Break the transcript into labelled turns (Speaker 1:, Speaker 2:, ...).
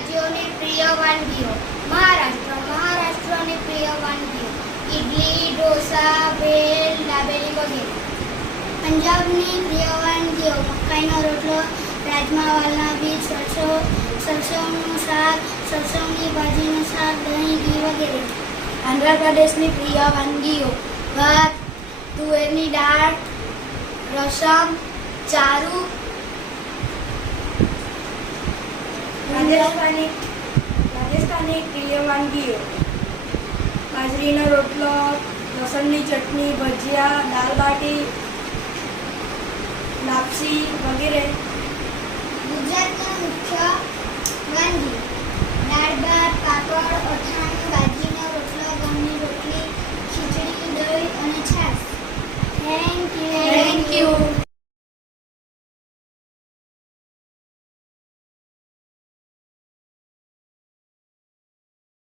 Speaker 1: રાજ્યોની પ્રિય વાનગીઓ. મહારાષ્ટ્ર, મહારાષ્ટ્રની પ્રિય વાનગીઓ. ઇડલી ઢોસા ભેલ દાબેલી વગેરે. પંજાબની પ્રિય વાનગીઓ મકાઈનો રોટલો રાજમા વાલના બીજ, સરસો, સરસોનું શાક, સરસોની ભાજીનું શાક, દહીં, ઘી વગેરે. આંધ્રપ્રદેશની પ્રિય વાનગીઓ. ભાત, તુવેરની દાળ, રસમ
Speaker 2: રાજસ્થાની રાજસ્થાની પ્રિય વાનગીઓ. બાજરીનો રોટલો લસણની ચટણી ભજીયા દાલ બાટી લાપસી વગેરે.